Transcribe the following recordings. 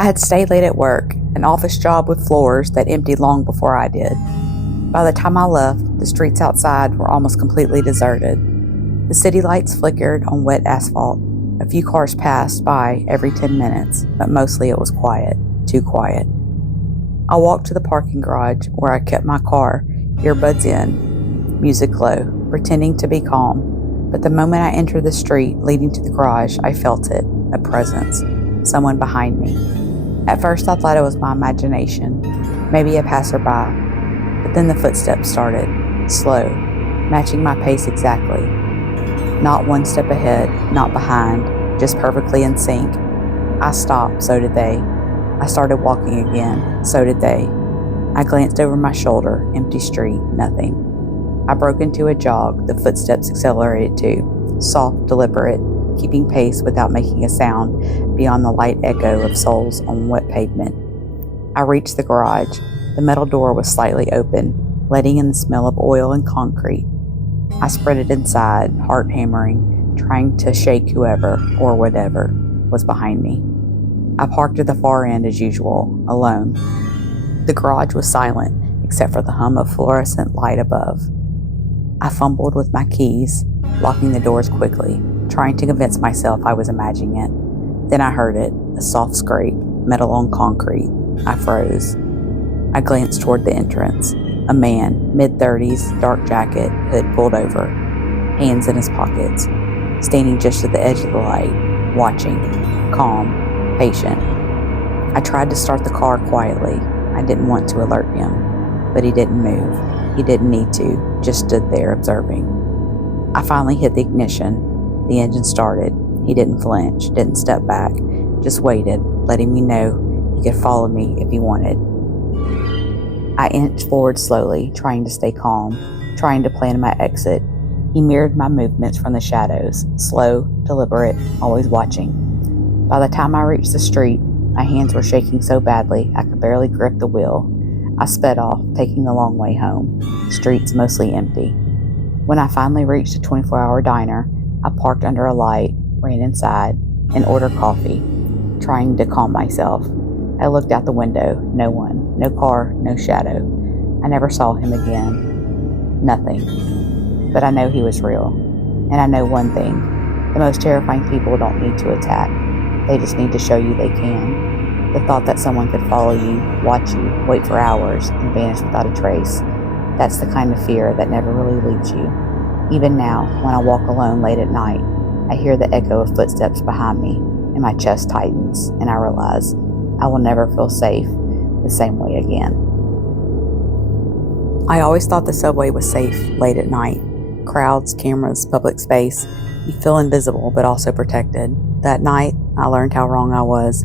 I had stayed late at work, an office job with floors that emptied long before I did. By the time I left, the streets outside were almost completely deserted. The city lights flickered on wet asphalt. A few cars passed by every 10 minutes, but mostly it was quiet, too quiet. I walked to the parking garage where I kept my car, earbuds in, music low, pretending to be calm. But the moment I entered the street leading to the garage, I felt it, a presence, someone behind me. At first I thought it was my imagination, maybe a passerby, but then the footsteps started, slow, matching my pace exactly. Not one step ahead, not behind, just perfectly in sync. I stopped, so did they. I started walking again, so did they. I glanced over my shoulder, empty street, nothing. I broke into a jog, the footsteps accelerated too, soft, deliberate, keeping pace without making a sound beyond the light echo of soles on wet pavement. I reached the garage. The metal door was slightly open, letting in the smell of oil and concrete. I sprinted inside, heart hammering, trying to shake whoever, or whatever, was behind me. I parked at the far end as usual, alone. The garage was silent, except for the hum of fluorescent light above. I fumbled with my keys, locking the doors quickly, trying to convince myself I was imagining it. Then I heard it, a soft scrape, metal on concrete. I froze. I glanced toward the entrance. A man, mid-30s, dark jacket, hood pulled over, hands in his pockets, standing just at the edge of the light, watching, calm, patient. I tried to start the car quietly. I didn't want to alert him, but he didn't move. He didn't need to, just stood there observing. I finally hit the ignition. The engine started. He didn't flinch, didn't step back, just waited, letting me know he could follow me if he wanted. I inched forward slowly, trying to stay calm, trying to plan my exit. He mirrored my movements from the shadows, slow, deliberate, always watching. By the time I reached the street, my hands were shaking so badly I could barely grip the wheel. I sped off, taking the long way home, streets mostly empty. When I finally reached a 24-hour diner, I parked under a light, ran inside, and ordered coffee, trying to calm myself. I looked out the window, no one, no car, no shadow. I never saw him again. Nothing. But I know he was real. And I know one thing. The most terrifying people don't need to attack. They just need to show you they can. The thought that someone could follow you, watch you, wait for hours, and vanish without a trace. That's the kind of fear that never really leaves you. Even now, when I walk alone late at night, I hear the echo of footsteps behind me, and my chest tightens, and I realize I will never feel safe the same way again. I always thought the subway was safe late at night. Crowds, cameras, public space. You feel invisible, but also protected. That night, I learned how wrong I was.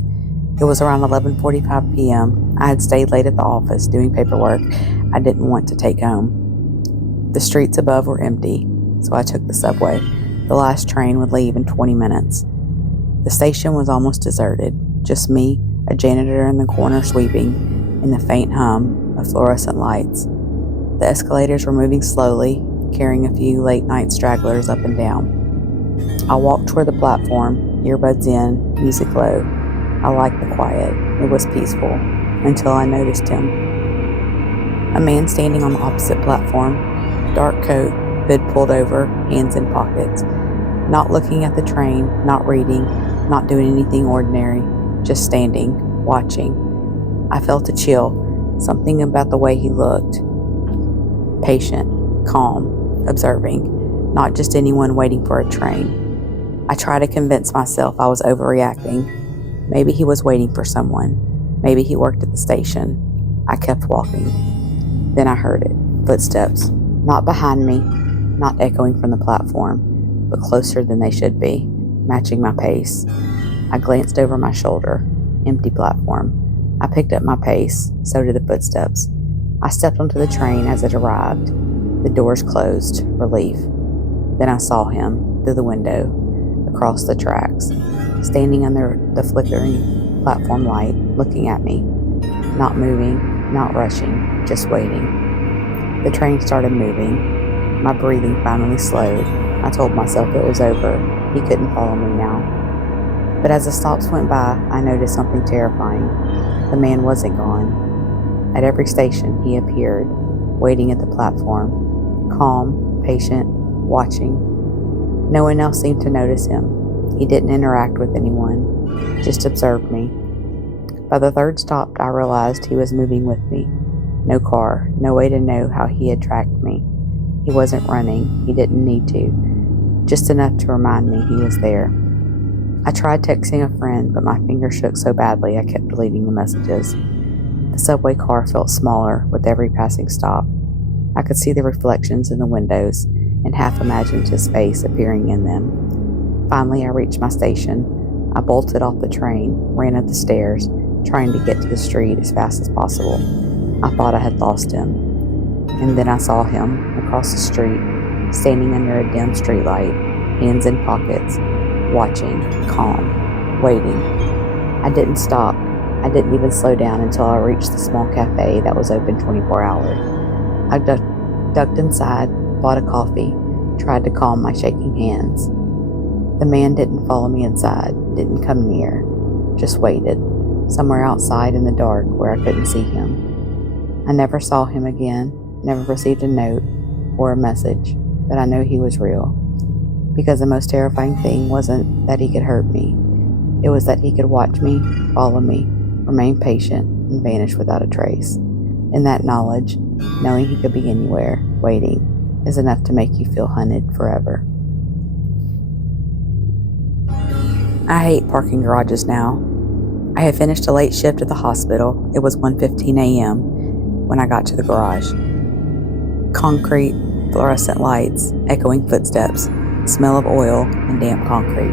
It was around 11:45 p.m. I had stayed late at the office doing paperwork I didn't want to take home. The streets above were empty, so I took the subway. The last train would leave in 20 minutes. The station was almost deserted, just me, a janitor in the corner sweeping, and the faint hum of fluorescent lights. The escalators were moving slowly, carrying a few late-night stragglers up and down. I walked toward the platform, earbuds in, music low. I liked the quiet. It was peaceful, until I noticed him. A man standing on the opposite platform, dark coat, hood pulled over, hands in pockets. Not looking at the train, not reading, not doing anything ordinary. Just standing, watching. I felt a chill, something about the way he looked. Patient, calm, observing, not just anyone waiting for a train. I tried to convince myself I was overreacting. Maybe he was waiting for someone. Maybe he worked at the station. I kept walking. Then I heard it, footsteps, not behind me, not echoing from the platform, but closer than they should be, matching my pace. I glanced over my shoulder. Empty platform. I picked up my pace. So did the footsteps. I stepped onto the train as it arrived. The doors closed. Relief. Then I saw him, through the window, across the tracks, standing under the flickering platform light, looking at me. Not moving, not rushing, just waiting. The train started moving. My breathing finally slowed. I told myself it was over. He couldn't follow me now. But as the stops went by, I noticed something terrifying. The man wasn't gone. At every station, he appeared, waiting at the platform, calm, patient, watching. No one else seemed to notice him. He didn't interact with anyone, just observed me. By the third stop, I realized he was moving with me. No car, no way to know how he had tracked me. He wasn't running, he didn't need to, just enough to remind me he was there. I tried texting a friend, but my fingers shook so badly I kept deleting the messages. The subway car felt smaller with every passing stop. I could see the reflections in the windows and half imagined his face appearing in them. Finally, I reached my station. I bolted off the train, ran up the stairs, trying to get to the street as fast as possible. I thought I had lost him. And then I saw him across the street, standing under a dim streetlight, hands in pockets, watching, calm, waiting. I didn't stop. I didn't even slow down until I reached the small cafe that was open 24 hours. I ducked inside, bought a coffee, tried to calm my shaking hands. The man didn't follow me inside, didn't come near, just waited, somewhere outside in the dark where I couldn't see him. I never saw him again. Never received a note or a message, but I know he was real. Because the most terrifying thing wasn't that he could hurt me. It was that he could watch me, follow me, remain patient, and vanish without a trace. And that knowledge, knowing he could be anywhere, waiting, is enough to make you feel hunted forever. I hate parking garages now. I had finished a late shift at the hospital. It was 1:15 a.m. when I got to the garage. Concrete, fluorescent lights, echoing footsteps, smell of oil, and damp concrete.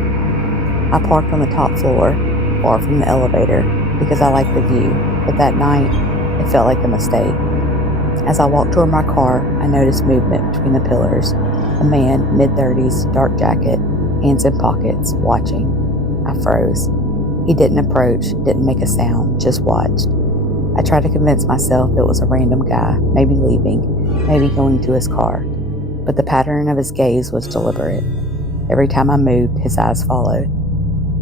I parked on the top floor, far from the elevator, because I liked the view, but that night, it felt like a mistake. As I walked toward my car, I noticed movement between the pillars. A man, mid-30s, dark jacket, hands in pockets, watching. I froze. He didn't approach, didn't make a sound, just watched. I tried to convince myself it was a random guy, maybe leaving, maybe going to his car. But the pattern of his gaze was deliberate. Every time I moved, his eyes followed.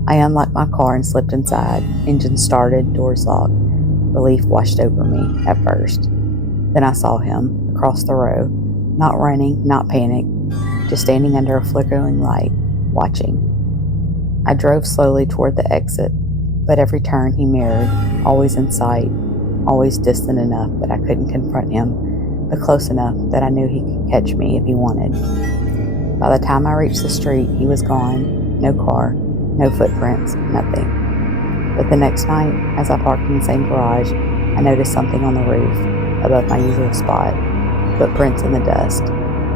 I unlocked my car and slipped inside. Engine started, doors locked. Relief washed over me at first. Then I saw him, across the road, not running, not panicked, just standing under a flickering light, watching. I drove slowly toward the exit, but every turn he mirrored, always in sight, always distant enough that I couldn't confront him, but close enough that I knew he could catch me if he wanted. By the time I reached the street, he was gone. No car, no footprints, nothing. But the next night, as I parked in the same garage, I noticed something on the roof, above my usual spot. Footprints in the dust,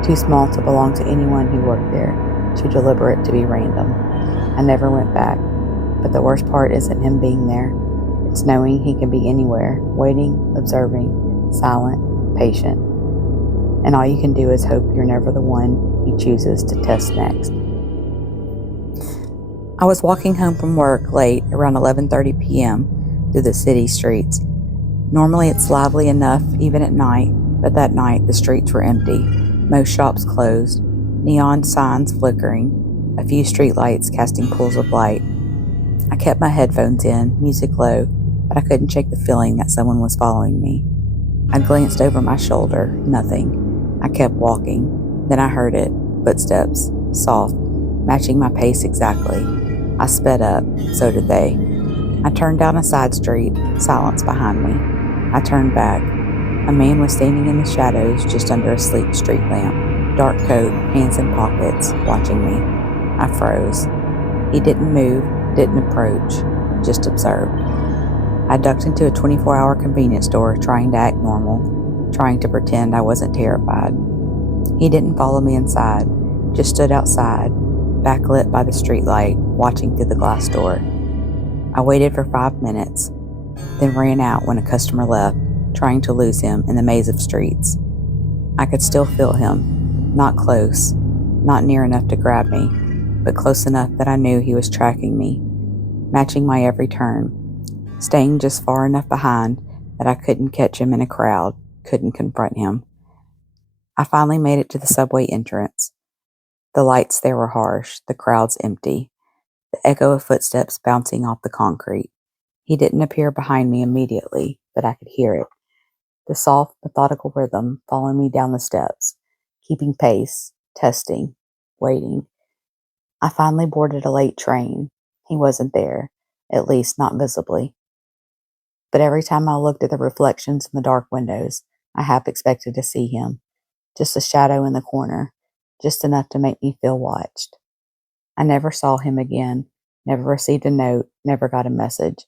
too small to belong to anyone who worked there, too deliberate to be random. I never went back, but the worst part isn't him being there. It's knowing he can be anywhere, waiting, observing, silent, patient. And all you can do is hope you're never the one he chooses to test next. I was walking home from work late, around 11:30 p.m., through the city streets. Normally it's lively enough, even at night, but that night the streets were empty. Most shops closed, neon signs flickering, a few streetlights casting pools of light. I kept my headphones in, music low, but I couldn't shake the feeling that someone was following me. I glanced over my shoulder, nothing. I kept walking. Then I heard it, footsteps, soft, matching my pace exactly. I sped up, so did they. I turned down a side street, silence behind me. I turned back. A man was standing in the shadows just under a sleek street lamp, dark coat, hands in pockets, watching me. I froze. He didn't move, didn't approach, just observed. I ducked into a 24-hour convenience store, trying to act normal, trying to pretend I wasn't terrified. He didn't follow me inside, just stood outside, backlit by the streetlight, watching through the glass door. I waited for 5 minutes, then ran out when a customer left, trying to lose him in the maze of streets. I could still feel him, not close, not near enough to grab me, but close enough that I knew he was tracking me, matching my every turn, staying just far enough behind that I couldn't catch him in a crowd, couldn't confront him. I finally made it to the subway entrance. The lights there were harsh, the crowds empty. the echo of footsteps bouncing off the concrete. He didn't appear behind me immediately, but I could hear it. The soft, methodical rhythm following me down the steps, keeping pace, testing, waiting. I finally boarded a late train. He wasn't there, at least not visibly. But every time I looked at the reflections in the dark windows, I half expected to see him. Just a shadow in the corner, just enough to make me feel watched. I never saw him again, never received a note, never got a message,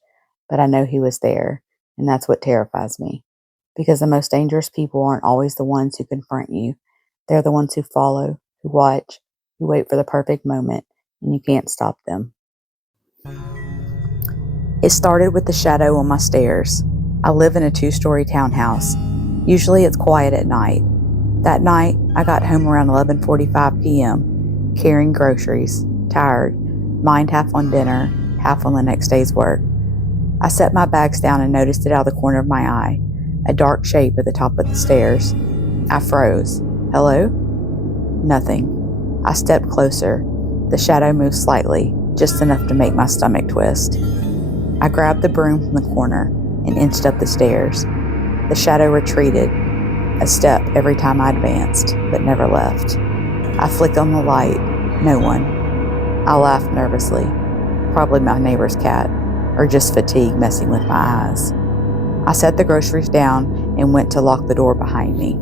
but I know he was there, and that's what terrifies me. Because the most dangerous people aren't always the ones who confront you. They're the ones who follow, who watch, who wait for the perfect moment, and you can't stop them. It started with the shadow on my stairs. I live in a 2-story townhouse. Usually it's quiet at night. That night, I got home around 11:45 p.m., carrying groceries, tired, mind half on dinner, half on the next day's work. I set my bags down and noticed it out of the corner of my eye, a dark shape at the top of the stairs. I froze. Hello? Nothing. I stepped closer. The shadow moved slightly, just enough to make my stomach twist. I grabbed the broom from the corner and inched up the stairs. The shadow retreated, a step every time I advanced, but never left. I flicked on the light. No one. I laughed nervously. Probably my neighbor's cat, or just fatigue messing with my eyes. I set the groceries down and went to lock the door behind me.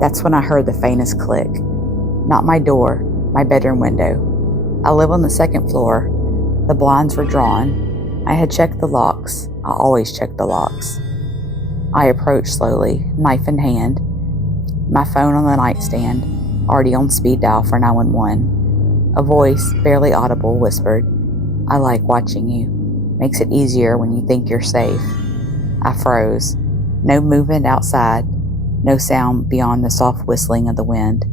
That's when I heard the faintest click. Not my door, my bedroom window. I live on the 2nd floor. The blinds were drawn. I had checked the locks. I always check the locks. I approached slowly, knife in hand. My phone on the nightstand, already on speed dial for 911. A voice, barely audible, whispered, "I like watching you. Makes it easier when you think you're safe." I froze. No movement outside. No sound beyond the soft whistling of the wind.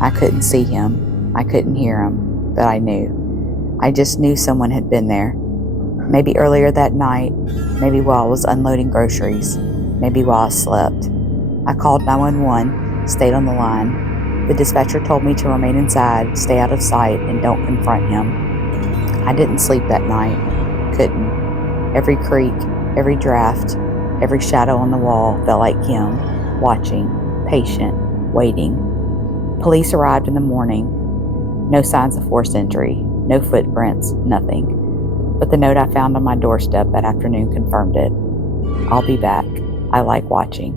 I couldn't see him. I couldn't hear him, but I knew. I just knew someone had been there. Maybe earlier that night, maybe while I was unloading groceries, maybe while I slept. I called 911, stayed on the line. The dispatcher told me to remain inside, stay out of sight, and don't confront him. I didn't sleep that night. Couldn't. Every creak, every draft, every shadow on the wall felt like him, watching, patient, waiting. Police arrived in the morning. No signs of forced entry, no footprints, nothing. But the note I found on my doorstep that afternoon confirmed it. "I'll be back. I like watching."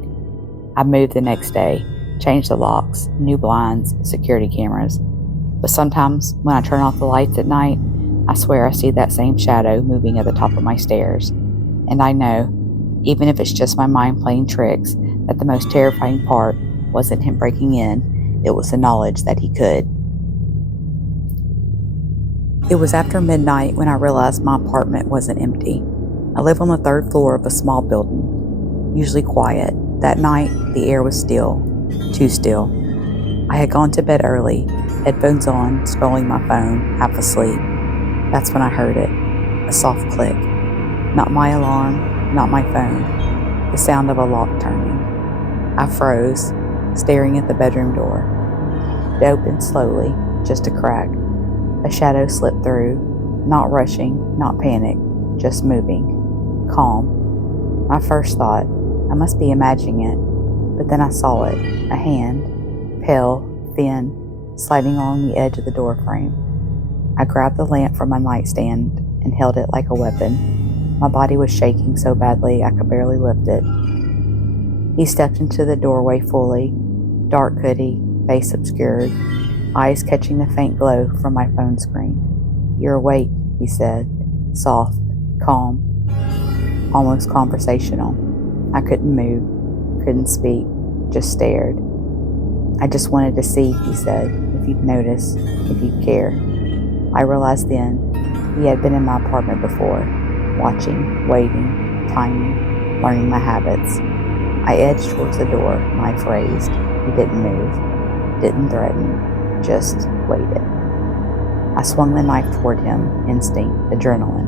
I moved the next day, changed the locks, new blinds, security cameras. But sometimes when I turn off the lights at night, I swear I see that same shadow moving at the top of my stairs. And I know, even if it's just my mind playing tricks, that the most terrifying part wasn't him breaking in, it was the knowledge that he could. It was after midnight when I realized my apartment wasn't empty. I live on the 3rd floor of a small building, usually quiet. That night, the air was still, too still. I had gone to bed early, headphones on, scrolling my phone, half asleep. That's when I heard it, a soft click. Not my alarm, not my phone, the sound of a lock turning. I froze, staring at the bedroom door. It opened slowly, just a crack. A shadow slipped through, not rushing, not panic, just moving, calm. My first thought, I must be imagining it, but then I saw it, a hand, pale, thin, sliding along the edge of the doorframe. I grabbed the lamp from my nightstand and held it like a weapon. My body was shaking so badly I could barely lift it. He stepped into the doorway fully, dark hoodie, face obscured, eyes catching the faint glow from my phone screen. "You're awake," he said, soft, calm, almost conversational. I couldn't move, couldn't speak, just stared. "I just wanted to see," he said, "if you'd notice, if you'd care." I realized then he had been in my apartment before, watching, waiting, timing, learning my habits. I edged towards the door, knife raised. He didn't move, didn't threaten, just waited. I swung the knife toward him, instinct, adrenaline.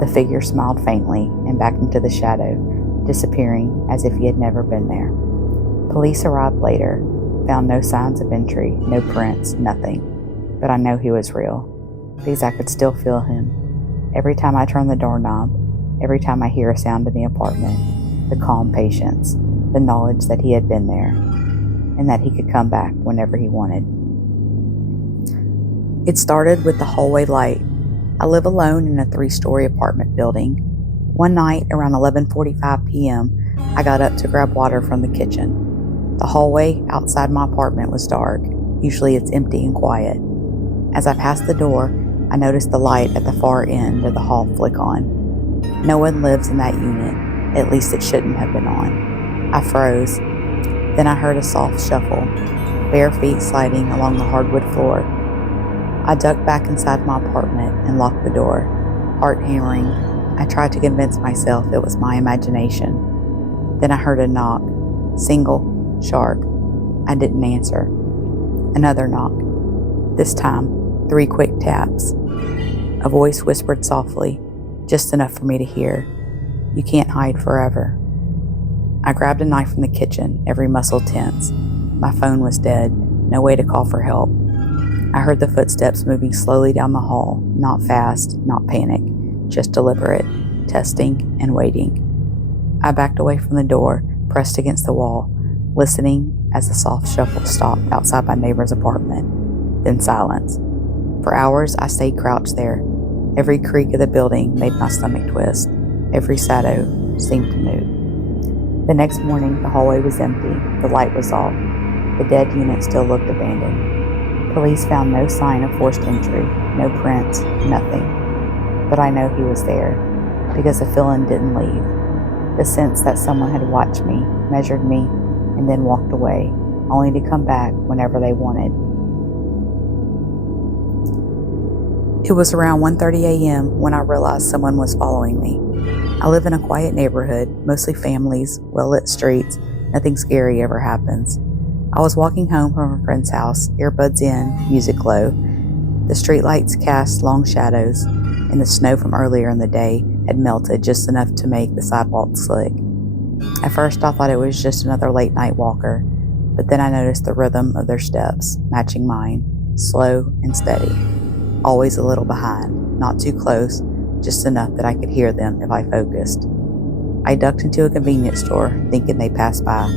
The figure smiled faintly and backed into the shadow, disappearing as if he had never been there. Police arrived later, found no signs of entry, no prints, nothing. But I know he was real. because I could still feel him. Every time I turn the doorknob, every time I hear a sound in the apartment, the calm patience, the knowledge that he had been there, and that he could come back whenever he wanted. It started with the hallway light. I live alone in a 3-story apartment building. One night, around 11:45 p.m., I got up to grab water from the kitchen. The hallway outside my apartment was dark. Usually it's empty and quiet. As I passed the door, I noticed the light at the far end of the hall flick on. No one lives in that unit. At least it shouldn't have been on. I froze. Then I heard a soft shuffle, bare feet sliding along the hardwood floor. I ducked back inside my apartment and locked the door, heart hammering. I tried to convince myself it was my imagination. Then I heard a knock, single, sharp. I didn't answer. Another knock. This time, 3 quick taps. A voice whispered softly, just enough for me to hear, "You can't hide forever." I grabbed a knife from the kitchen, every muscle tense. My phone was dead, no way to call for help. I heard the footsteps moving slowly down the hall, not fast, not panic, just deliberate, testing and waiting. I backed away from the door, pressed against the wall, listening as the soft shuffle stopped outside my neighbor's apartment. Then silence. For hours, I stayed crouched there. Every creak of the building made my stomach twist. Every shadow seemed to move. The next morning, the hallway was empty. The light was off. The dead unit still looked abandoned. Police found no sign of forced entry, no prints, nothing. But I know he was there, because the feeling didn't leave. The sense that someone had watched me, measured me, and then walked away, only to come back whenever they wanted. It was around 1:30 a.m. when I realized someone was following me. I live in a quiet neighborhood, mostly families, well-lit streets. Nothing scary ever happens. I was walking home from a friend's house, earbuds in, music low. The streetlights cast long shadows, and the snow from earlier in the day had melted just enough to make the sidewalk slick. At first, I thought it was just another late-night walker, but then I noticed the rhythm of their steps, matching mine, slow and steady. Always a little behind, not too close, just enough that I could hear them if I focused. I ducked into a convenience store, thinking they passed by.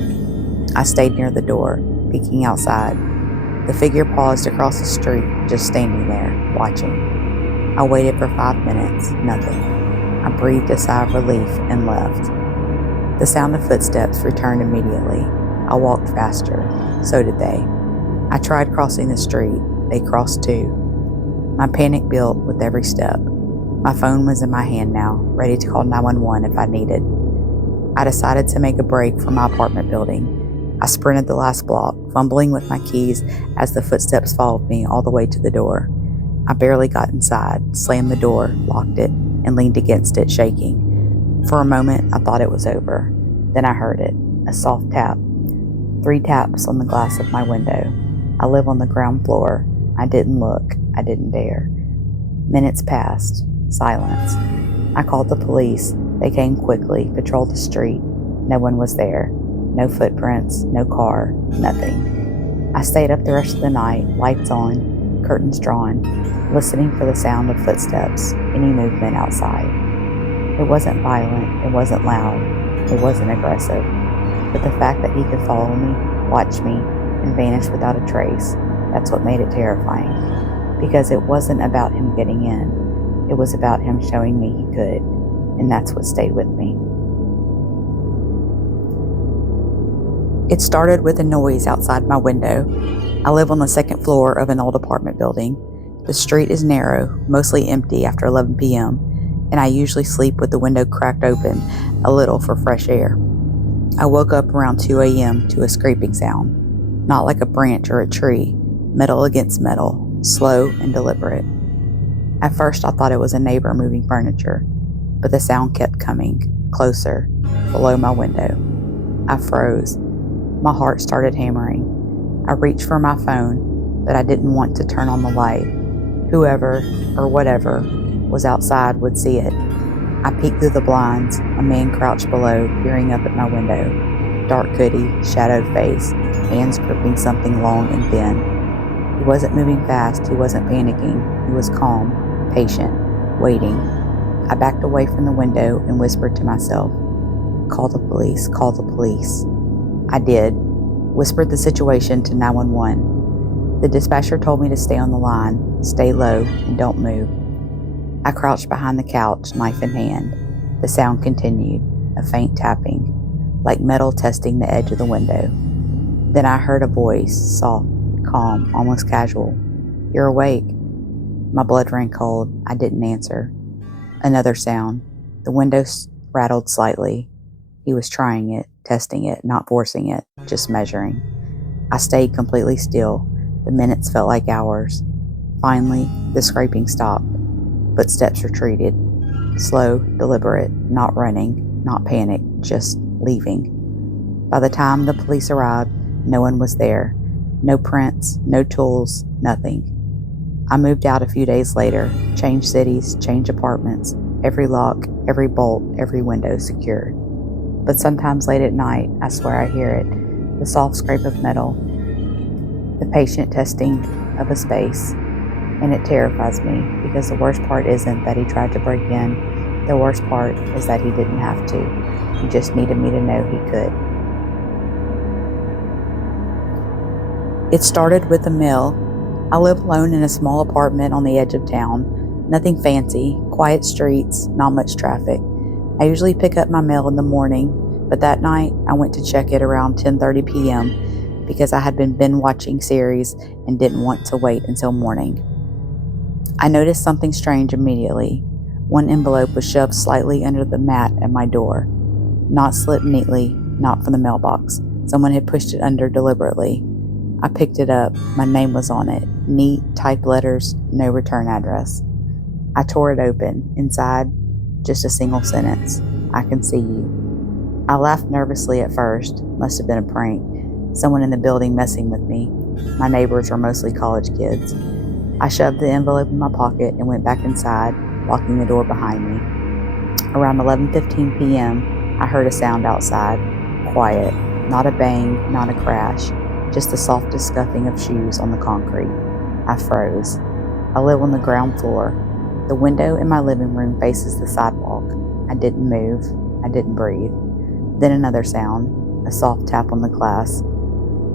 I stayed near the door, peeking outside. The figure paused across the street, just standing there, watching. I waited for 5 minutes, nothing. I breathed a sigh of relief and left. The sound of footsteps returned immediately. I walked faster. So did they. I tried crossing the street. They crossed too. My panic built with every step. My phone was in my hand now, ready to call 911 if I needed. I decided to make a break from my apartment building. I sprinted the last block, fumbling with my keys as the footsteps followed me all the way to the door. I barely got inside, slammed the door, locked it, and leaned against it, shaking. For a moment, I thought it was over. Then I heard it, a soft tap. 3 taps on the glass of my window. I live on the ground floor. I didn't look. I didn't dare. Minutes passed. Silence. I called the police. They came quickly, patrolled the street. No one was there. No footprints, no car, nothing. I stayed up the rest of the night, lights on, curtains drawn, listening for the sound of footsteps, any movement outside. It wasn't violent, it wasn't loud, it wasn't aggressive. But the fact that he could follow me, watch me, and vanish without a trace, that's what made it terrifying. Because it wasn't about him getting in. It was about him showing me he could, and that's what stayed with me. It started with a noise outside my window. I live on the 2nd floor of an old apartment building. The street is narrow, mostly empty after 11 p.m., and I usually sleep with the window cracked open a little for fresh air. I woke up around 2 a.m. to a scraping sound, not like a branch or a tree, metal against metal, slow and deliberate. At first, I thought it was a neighbor moving furniture, but the sound kept coming, closer, below my window. I froze. My heart started hammering. I reached for my phone, but I didn't want to turn on the light. Whoever, or whatever, was outside would see it. I peeked through the blinds, a man crouched below, peering up at my window. Dark hoodie, shadowed face, hands gripping something long and thin. He wasn't moving fast, he wasn't panicking, he was calm, patient, waiting. I backed away from the window and whispered to myself, "Call the police, call the police." I did, whispered the situation to 911. The dispatcher told me to stay on the line, stay low, and don't move. I crouched behind the couch, knife in hand. The sound continued, a faint tapping, like metal testing the edge of the window. Then I heard a voice, soft, calm, almost casual. "You're awake." My blood ran cold. I didn't answer. Another sound. The window rattled slightly. He was trying it, testing it, not forcing it, just measuring. I stayed completely still. The minutes felt like hours. Finally, the scraping stopped. Footsteps retreated. Slow, deliberate, not running, not panic, just leaving. By the time the police arrived, no one was there. No prints, no tools, nothing. I moved out a few days later, changed cities, changed apartments, every lock, every bolt, every window secured. But sometimes late at night, I swear I hear it, the soft scrape of metal, the patient testing of a space, and it terrifies me because the worst part isn't that he tried to break in. The worst part is that he didn't have to. He just needed me to know he could. It started with a mill. I live alone in a small apartment on the edge of town. Nothing fancy, quiet streets, not much traffic. I usually pick up my mail in the morning, but that night I went to check it around 10:30 p.m. because I had been binge watching series and didn't want to wait until morning. I noticed something strange immediately. One envelope was shoved slightly under the mat at my door. Not slipped neatly, not from the mailbox. Someone had pushed it under deliberately. I picked it up. My name was on it. Neat, typed letters, no return address. I tore it open. Inside, just a single sentence. "I can see you." I laughed nervously at first. Must have been a prank. Someone in the building messing with me. My neighbors were mostly college kids. I shoved the envelope in my pocket and went back inside, locking the door behind me. Around 11:15 p.m., I heard a sound outside. Quiet. Not a bang, not a crash. Just the softest scuffing of shoes on the concrete. I froze. I live on the ground floor. The window in my living room faces the sidewalk. I didn't move. I didn't breathe. Then another sound, a soft tap on the glass.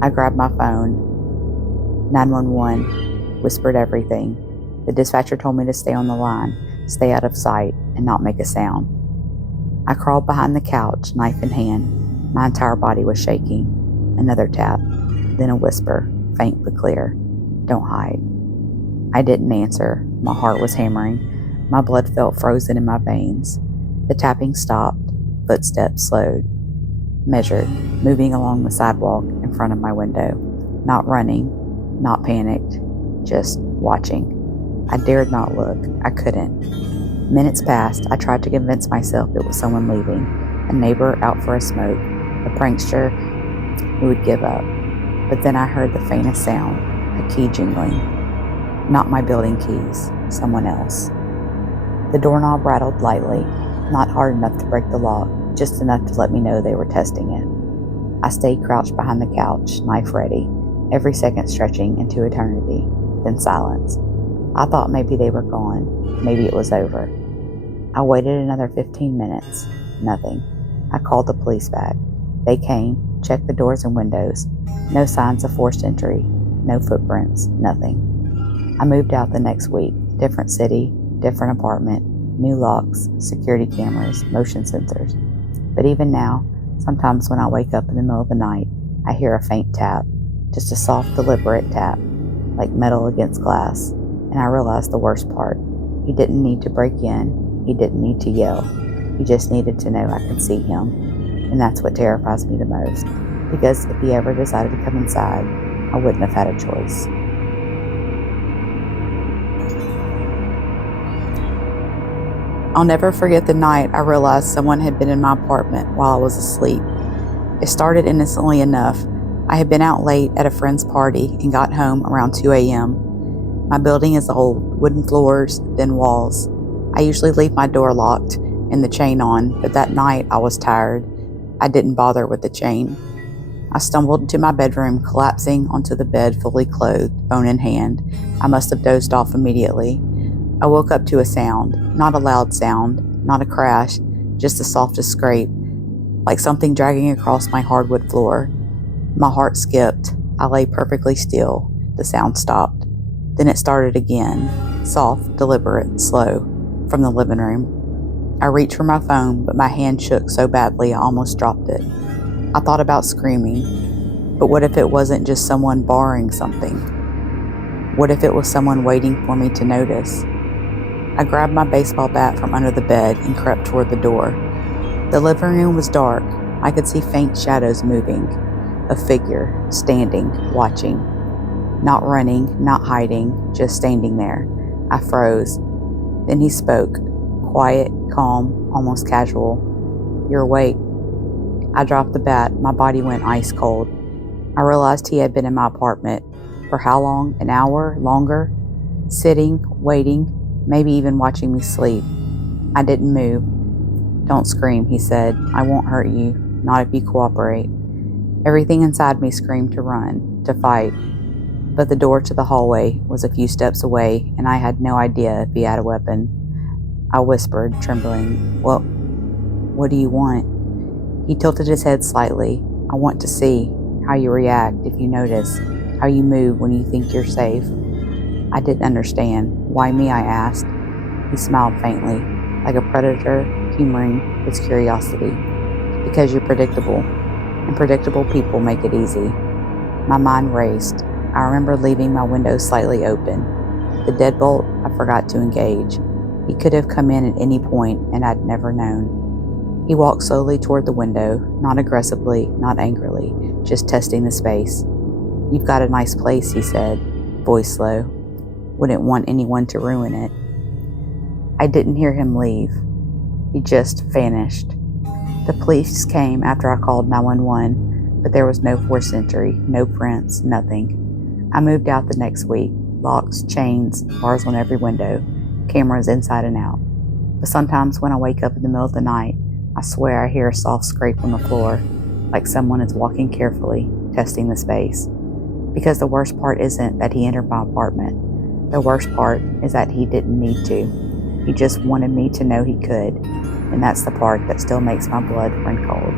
I grabbed my phone. 911, whispered everything. The dispatcher told me to stay on the line, stay out of sight, and not make a sound. I crawled behind the couch, knife in hand. My entire body was shaking. Another tap. Then a whisper, faint but clear. "Don't hide." I didn't answer. My heart was hammering. My blood felt frozen in my veins. The tapping stopped. Footsteps slowed. Measured, moving along the sidewalk in front of my window. Not running, not panicked, just watching. I dared not look. I couldn't. Minutes passed. I tried to convince myself it was someone leaving. A neighbor out for a smoke. A prankster who would give up. But then I heard the faintest sound, a key jingling. Not my building keys, someone else. The doorknob rattled lightly, not hard enough to break the lock, just enough to let me know they were testing it. I stayed crouched behind the couch, knife ready, every second stretching into eternity, then silence. I thought maybe they were gone, maybe it was over. I waited another 15 minutes, nothing. I called the police back. They came, checked the doors and windows. No signs of forced entry, no footprints, nothing. I moved out the next week. Different city, different apartment, new locks, security cameras, motion sensors. But even now, sometimes when I wake up in the middle of the night, I hear a faint tap, just a soft, deliberate tap, like metal against glass. And I realize the worst part. He didn't need to break in. He didn't need to yell. He just needed to know I could see him. And that's what terrifies me the most. Because if he ever decided to come inside, I wouldn't have had a choice. I'll never forget the night I realized someone had been in my apartment while I was asleep. It started innocently enough. I had been out late at a friend's party and got home around 2 a.m. My building is old, wooden floors, thin walls. I usually leave my door locked and the chain on, but that night I was tired. I didn't bother with the chain. I stumbled into my bedroom, collapsing onto the bed fully clothed, phone in hand. I must have dozed off immediately. I woke up to a sound, not a loud sound, not a crash, just the softest scrape, like something dragging across my hardwood floor. My heart skipped. I lay perfectly still. The sound stopped. Then it started again, soft, deliberate, slow, from the living room. I reached for my phone, but my hand shook so badly I almost dropped it. I thought about screaming, but what if it wasn't just someone borrowing something? What if it was someone waiting for me to notice? I grabbed my baseball bat from under the bed and crept toward the door. The living room was dark. I could see faint shadows moving. A figure, standing, watching. Not running, not hiding, just standing there. I froze. Then he spoke. Quiet, calm, almost casual. "You're awake." I dropped the bat. My body went ice cold. I realized he had been in my apartment. For how long? An hour? Longer? Sitting, waiting, maybe even watching me sleep. I didn't move. "Don't scream," he said. "I won't hurt you. Not if you cooperate." Everything inside me screamed to run, to fight. But the door to the hallway was a few steps away, and I had no idea if he had a weapon. I whispered, trembling, What do you want?" He tilted his head slightly. "I want to see how you react if you notice, how you move when you think you're safe." I didn't understand. "Why me?" I asked. He smiled faintly, like a predator humoring its curiosity. "Because you're predictable, and predictable people make it easy." My mind raced. I remember leaving my window slightly open. The deadbolt I forgot to engage. He could have come in at any point, and I'd never known. He walked slowly toward the window, not aggressively, not angrily, just testing the space. "You've got a nice place," he said, voice low. "Wouldn't want anyone to ruin it." I didn't hear him leave. He just vanished. The police came after I called 911, but there was no forced entry, no prints, nothing. I moved out the next week. Locks, chains, bars on every window, cameras inside and out. But sometimes when I wake up in the middle of the night, I swear I hear a soft scrape on the floor, like someone is walking carefully, testing the space. Because the worst part isn't that he entered my apartment. The worst part is that he didn't need to. He just wanted me to know he could, and that's the part that still makes my blood run cold.